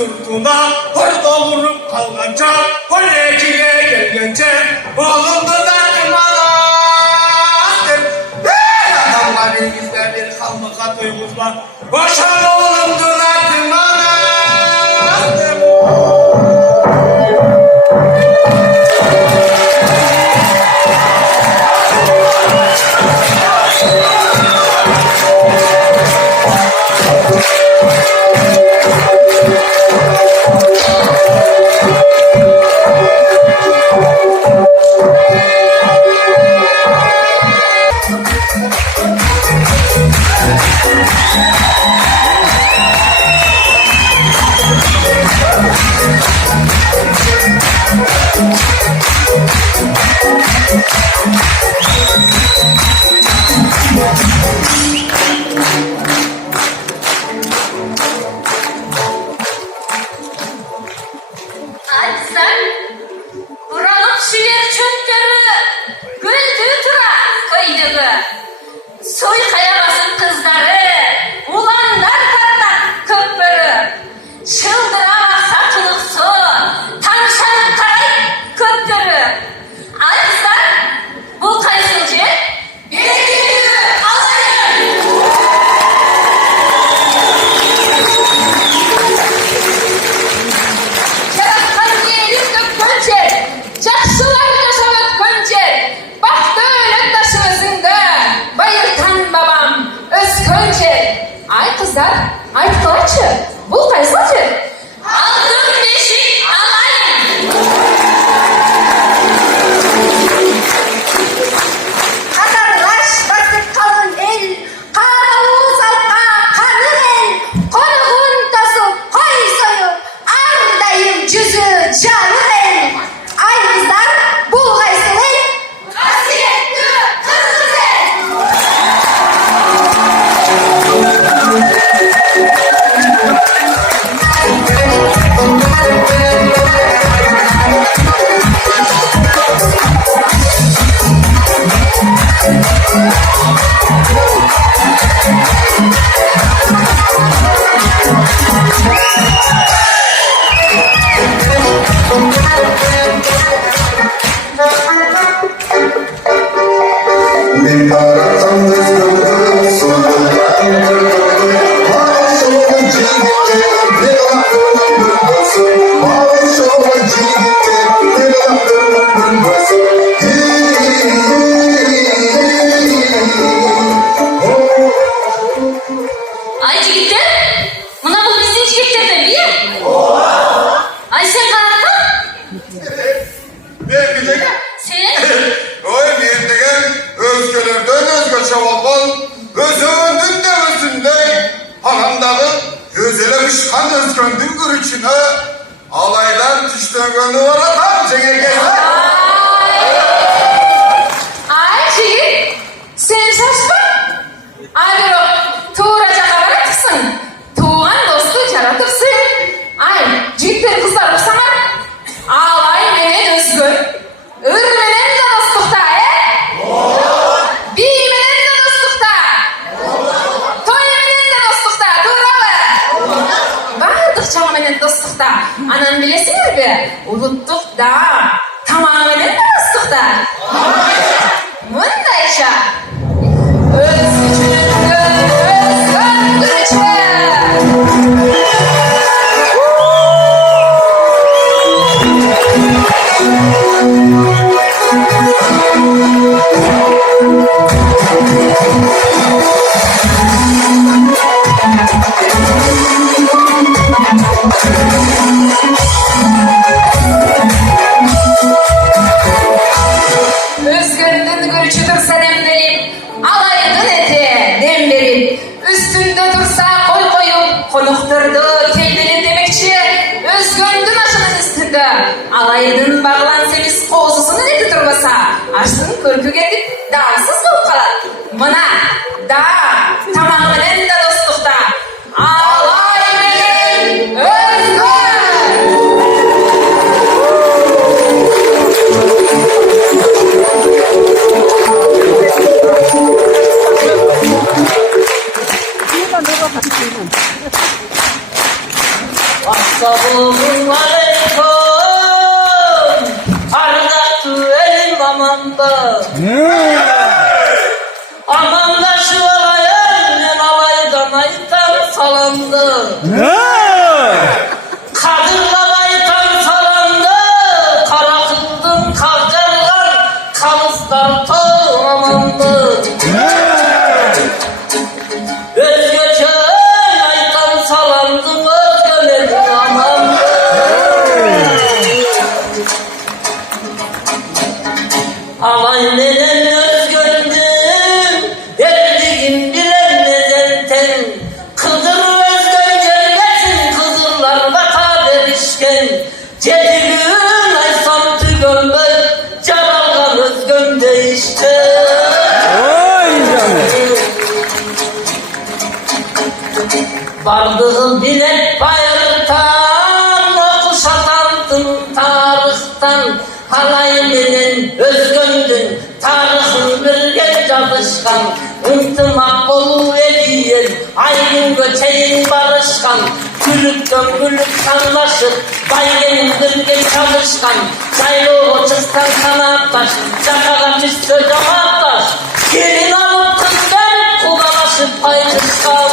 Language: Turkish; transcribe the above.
yurtuna orada vurup kalganca Kolekine gelgence Oğlumdu zaten manastır Adamların yüzde bir kalmıka duyguzma Boşan oğlumdu zaten manastır Özgön'dün gürüçüne alaydan düştüğünü oratan çekirgeler. Ay çekir, sen şaşma. Ay bir tuğraca kabara kısın. Tuğan dostu yaratırsın. Ay cüyükleri kızlar olsana. Alay menen Özgön. Ürmenen de dostlukta Biymenen de dostlukta. Toymenen de dostlukta. Doğru. Bardık çağmenen dostlukta. Anan bilesiniz mi? Unuttuk da. Tamamen de dostlukta. Bundayca. Özgün Gürçe. Özgün'ün Gürçü dursa demleyin, Alay-Özgön eti dem verin. Üstünde dursa koy koyup, konukturdu kendini demekçi. Özgün'ün aşının üstünde, Alay-Özgön bağlan semiz kozusunu eti durmasa, aşının körkü gedip, dağsız olup kalat. Mına, da, tamamen de dostlukta. Alay-Özgön! Özgün! Asal zamanda. Amandashuu alayım men alaydan aytan salamdı. Kadırlap aytan salamdı. Kara kıldın kavcarlar kalızlar toğlamandı. Özgöçön aytan salamdı özgömen amandı. Alay menen özgöndüm, erdigim bilen nezelten. Kızır özgön gelmesin, kızırlar vata verişken. Cedilün aysam tügönböz, caralgan özgön değişti. Vardığım bilet bayırtan, okuşatandın tarıhtan. Halay menen özgöndün, tarıhın birge жазышкан. Ынтымак болуу ediyen, айдын көчейин барышкан. Күлүктөн күлүк санлашып, байгенин birge çalışкан. Жайлоого чыккан канатташ, жакага түшсө жамаатташ. Келин алып кыз берип, кулдашып пайдышкан.